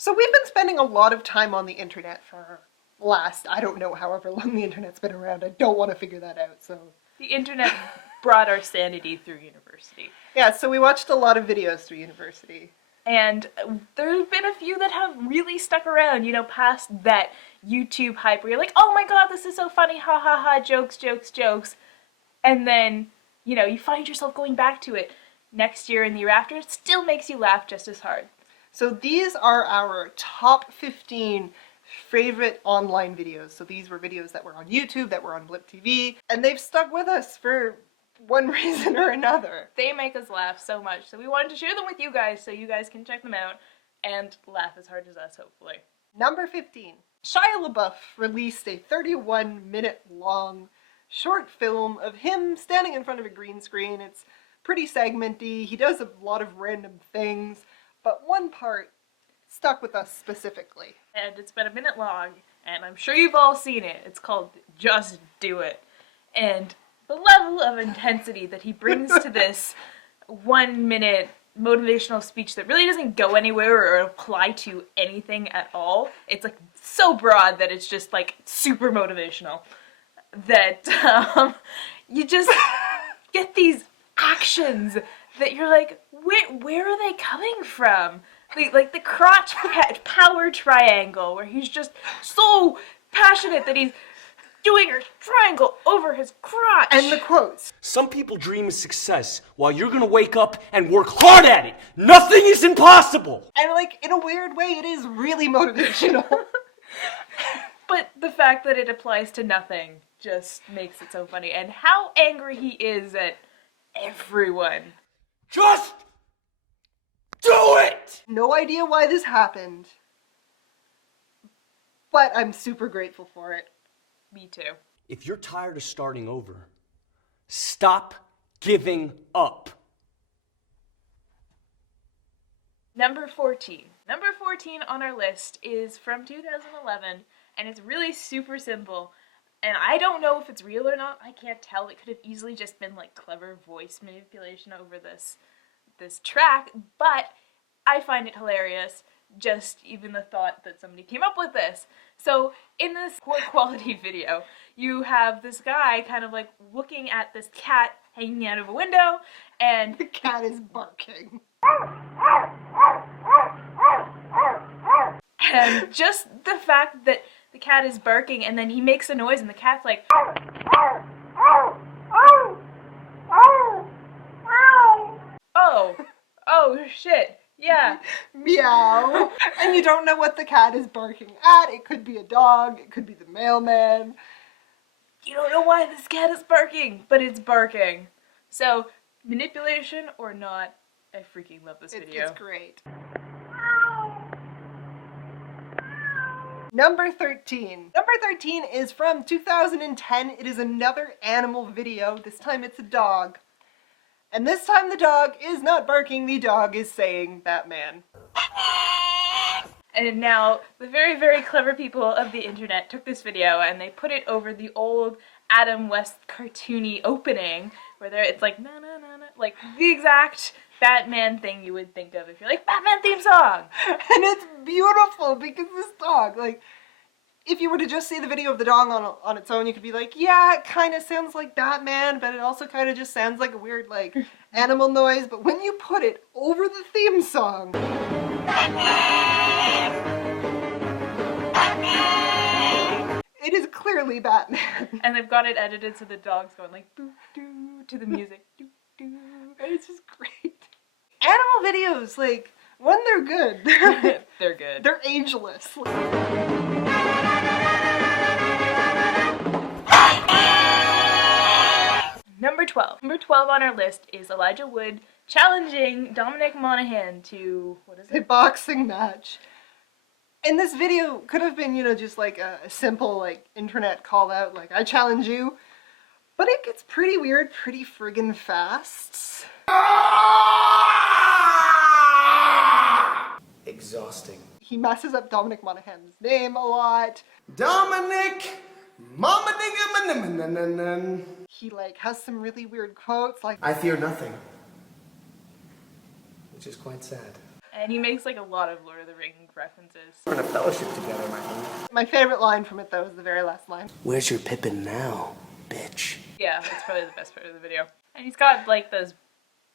So we've been spending a lot of time on the internet for I don't know, however long the internet's been around. I don't want to figure that out, so. The internet brought our sanity through university. Yeah, so we watched a lot of videos through university. And there's been a few that have really stuck around, you know, past that YouTube hype where you're like, oh my god, this is so funny, ha ha ha, jokes, jokes, jokes. And then, you know, you find yourself going back to it next year and the year after. It still makes you laugh just as hard. So these are our top 15 favorite online videos. So these were videos that were on YouTube, that were on Blip TV, and they've stuck with us for one reason or another. They make us laugh so much, so we wanted to share them with you guys so you guys can check them out and laugh as hard as us, hopefully. Number 15. Shia LaBeouf released a 31-minute long short film of him standing in front of a green screen. It's pretty segmenty. He does a lot of random things, but one part stuck with us specifically. And it's been a minute long, and I'm sure you've all seen it. It's called Just Do It. And the level of intensity that he brings to this 1-minute motivational speech that really doesn't go anywhere or apply to anything at all. It's like so broad that it's just like super motivational. That you just get these actions that you're like, where are they coming from? Like the crotch power triangle, where he's just so passionate that he's doing a triangle over his crotch. And the quotes. Some people dream of success while you're gonna wake up and work hard at it. Nothing is impossible. And like, in a weird way, it is really motivational. But the fact that it applies to nothing just makes it so funny. And how angry he is at everyone. Just do it! No idea why this happened, but I'm super grateful for it. Me too. If you're tired of starting over, stop giving up. Number 14. Number 14 on our list is from 2011, and it's really super simple. And I don't know if it's real or not. I can't tell. It could have easily just been like clever voice manipulation over this track, but I find it hilarious, just even the thought that somebody came up with this. So in this poor quality video, you have this guy kind of like looking at this cat hanging out of a window, and the cat is barking. And just the fact that the cat is barking and then he makes a noise and the cat's like, oh shit, yeah. Meow. And you don't know what the cat is barking at. It could be a dog, it could be the mailman. You don't know why this cat is barking, but it's barking. So, manipulation or not, I freaking love this video. It's great. Number 13. Number 13 is from 2010. It is another animal video. This time it's a dog. And this time the dog is not barking, the dog is saying Batman. And now, the very, very clever people of the internet took this video and they put it over the old Adam West cartoony opening, where it's like, na na na na, like the exact Batman thing you would think of if you're like, Batman theme song! And it's beautiful because this dog, like, if you were to just see the video of the dog on its own, you could be like, yeah, it kind of sounds like Batman, but it also kind of just sounds like a weird, like, animal noise. But when you put it over the theme song, it is clearly Batman. And they've got it edited so the dog's going like, doo doo, to the music, doo doo. And it's just great. Animal videos, like, when they're good, they're good. They're ageless. Number 12. Number 12 on our list is Elijah Wood challenging Dominic Monaghan to, what is it? A boxing match. And this video could have been, you know, just like a simple, like, internet call out, like, I challenge you. But it gets pretty weird pretty friggin' fast. Exhausting. He messes up Dominic Monaghan's name a lot. Dominic! Mama nigga. He, like, has some really weird quotes, like, I fear nothing. Which is quite sad. And he makes like a lot of Lord of the Rings references. We're in a fellowship together, my homie. My favorite line from it, though, is the very last line. Where's your Pippin now, bitch? Yeah, that's probably the best part of the video. And he's got like those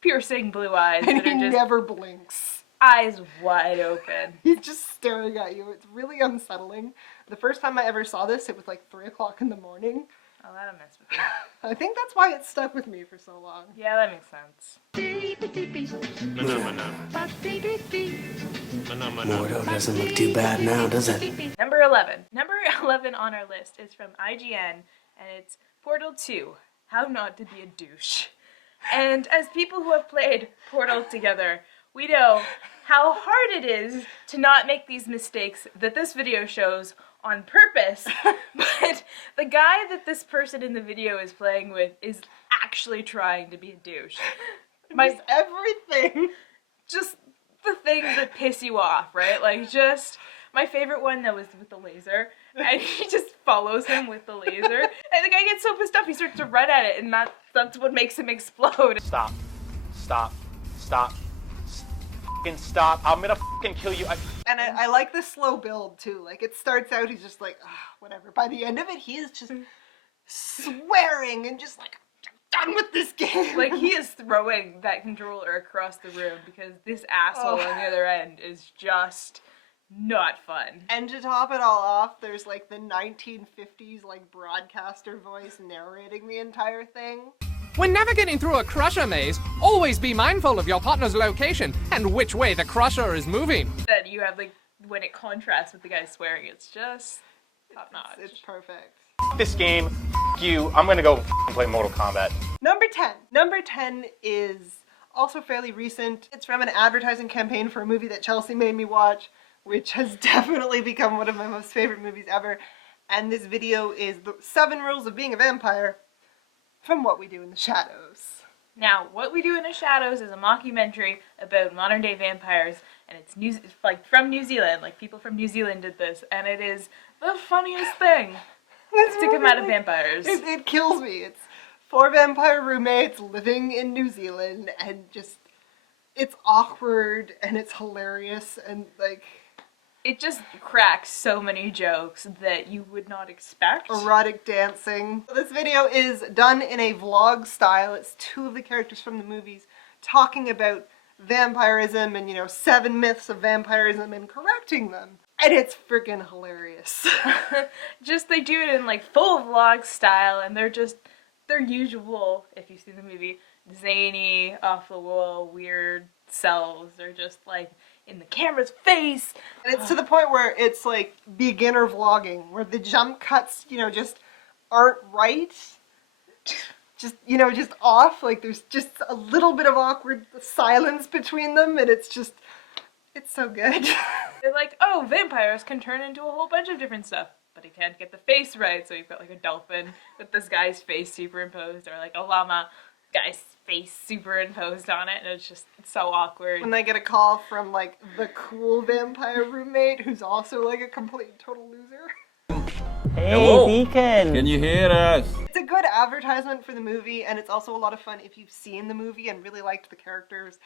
piercing blue eyes And that he are just never blinks. eyes wide open. He's just staring at you. It's really unsettling. The first time I ever saw this, it was like 3 o'clock in the morning. Oh, that'll mess with you. I think that's why it stuck with me for so long. Yeah, that makes sense. Mordo doesn't look too bad now, does it? Number 11. Number 11 on our list is from IGN, and it's Portal 2, How Not to Be a Douche. And as people who have played Portal together, we know how hard it is to not make these mistakes that this video shows on purpose. But the guy that this person in the video is playing with is actually trying to be a douche. Just everything. Just the things that piss you off, right? Like, just my favorite one that was with the laser, and he just follows him with the laser, and the guy gets so pissed off he starts to run at it, and that's what makes him explode. Stop. Stop. Stop. Fucking stop. I'm gonna fucking kill you. And I like the slow build, too. Like, it starts out, he's just like, whatever. By the end of it, he is just swearing and just like, I'm done with this game. Like, he is throwing that controller across the room because this asshole on the other end is just not fun. And to top it all off, there's like the 1950s like broadcaster voice narrating the entire thing. When navigating through a crusher maze, always be mindful of your partner's location and which way the crusher is moving. That you have, like, when it contrasts with the guy swearing, it's just top notch. It's perfect. This game. You. I'm gonna go play Mortal Kombat. Number 10. Number 10 is also fairly recent. It's from an advertising campaign for a movie that Chelsey made me watch, which has definitely become one of my most favorite movies ever. And this video is the 7 Rules of Being a Vampire from What We Do in the Shadows. Now, What We Do in the Shadows is a mockumentary about modern day vampires, and it's like from New Zealand. Like, people from New Zealand did this, and it is the funniest thing to come out of vampires. It kills me. It's 4 vampire roommates living in New Zealand, and just, it's awkward, and it's hilarious, and like... It just cracks so many jokes that you would not expect. Erotic dancing. This video is done in a vlog style. It's 2 of the characters from the movies talking about vampirism and, 7 myths of vampirism and correcting them. And it's freaking hilarious. Just, they do it in like full vlog style, and they're just their usual, if you've seen the movie, zany, off the wall, weird selves. They're just like in the camera's face. And it's to the point where it's like beginner vlogging, where the jump cuts, just aren't right. Just off. Like there's just a little bit of awkward silence between them, and it's so good. They're like, oh, vampires can turn into a whole bunch of different stuff, but he can't get the face right, so you've got like a dolphin with this guy's face superimposed, or like a llama, guy's face superimposed on it, and it's so awkward. When they get a call from like the cool vampire roommate who's also like a complete total loser. Hey, hello. Deacon! Can you hear us? It's a good advertisement for the movie, and it's also a lot of fun if you've seen the movie and really liked the characters,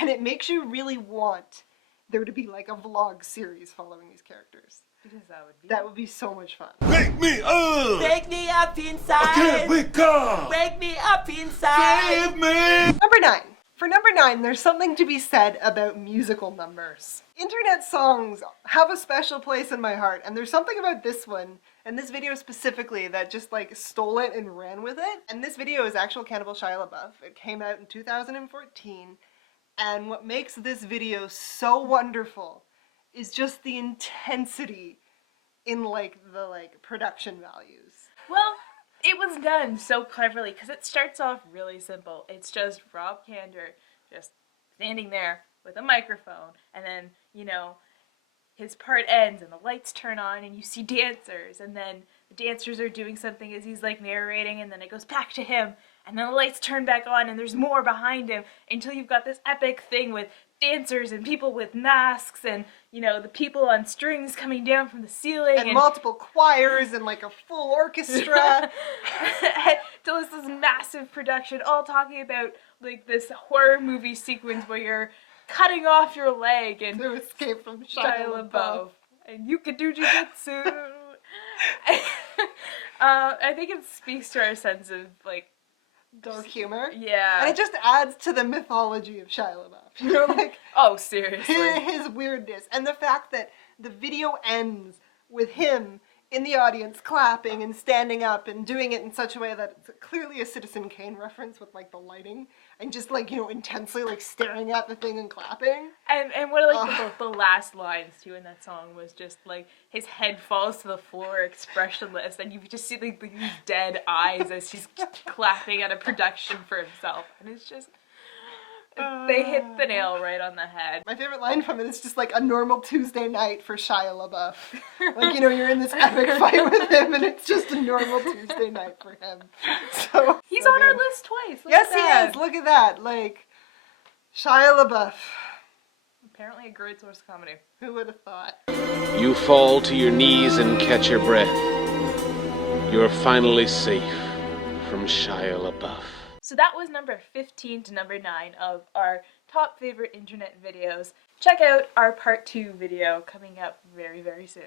and it makes you really want there to be like a vlog series following these characters. Because that would be so much fun. Wake me up! Wake me up inside! I can't wake up! Wake me up inside! Save me! Number 9. For number 9, there's something to be said about musical numbers. Internet songs have a special place in my heart, and there's something about this one, and this video specifically, that just like stole it and ran with it. And this video is actual Cannibal Shia LaBeouf. It came out in 2014, and what makes this video so wonderful is just the intensity in like the production values. Well, it was done so cleverly because it starts off really simple. It's just Rob Kander just standing there with a microphone, and then, his part ends and the lights turn on and you see dancers, and then the dancers are doing something as he's like narrating, and then it goes back to him, and then the lights turn back on and there's more behind him until you've got this epic thing with dancers and people with masks and, the people on strings coming down from the ceiling. And multiple choirs and like a full orchestra. So it's this massive production all talking about like this horror movie sequence where you're cutting off your leg and To escape from Shia LaBeouf. And you can do jujitsu. I think it speaks to our sense of, like, Dark humor. yeah. And it just adds to the mythology of Shia LaBeouf. You know, like, Oh, seriously. his weirdness. And the fact that the video ends with him in the audience clapping and standing up and doing it in such a way that it's clearly a Citizen Kane reference with, like, the lighting and just, like, you know, intensely, like, staring at the thing and clapping. And one of, like, the last lines, too, in that song was just, like, his head falls to the floor expressionless, and you just see, like, these dead eyes as he's clapping at a production for himself. And it's just... They hit the nail right on the head. My favorite line from it is just like a normal Tuesday night for Shia LaBeouf. Like, you know, you're in this epic fight with him and it's just a normal Tuesday night for him. So He's on our list twice. Look yes, at that. he is. Look at that. Like, Shia LaBeouf. Apparently a great source of comedy. Who would have thought? You fall to your knees and catch your breath. You're finally safe from Shia LaBeouf. So that was number 15 to number 9 of our top favorite internet videos. Check out our part 2 video coming up very, very soon.